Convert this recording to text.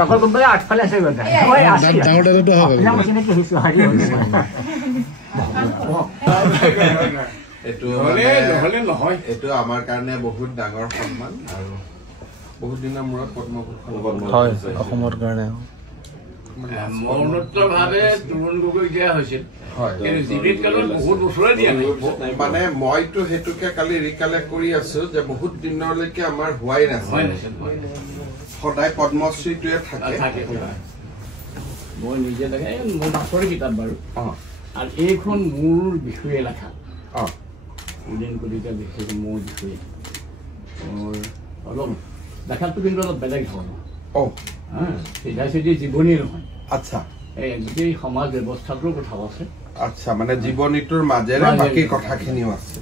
সকল কোম্পানী আগফালে আছে এইটো আমাৰ কাৰণে বহুত ডাঙৰ সন্মান আৰু বহুত দিনৰ মূৰত পদ্মভূষণ হয় অসমৰ কাৰণে মৰণোত্তৰভাৱে তৰুণ গগৈ দিয়া হৈছিল জীৱিত কালত বহুত বছৰে দিয়া নাই মানে মইতো সেইটোকে কালি ৰিকালেক্ট কৰি আছো যে বহুত দিনলৈকে আমাৰ হোৱাই নাছিল সদায় পদ্মশ্ৰীটোৱে থাকে মই নিজে দেখে মোৰ মাছৰে কিতাপ বাৰু আৰু এইখন মোৰ বিষয়ে লেখা উদিন কলিতা বিশেষ মোৰ বিষয়ে মোৰ অলপ দেখাতটো কিন্তু অলপ বেলেগ ধৰণৰ চিধা চিধি জীৱনী নহয় আচ্ছা এই গোটেই সমাজ ব্যৱস্থাটোৰ কথাও আছে আচ্ছা মানে জীৱনীটোৰ মাজেৰে বাকী কথাখিনিও আছে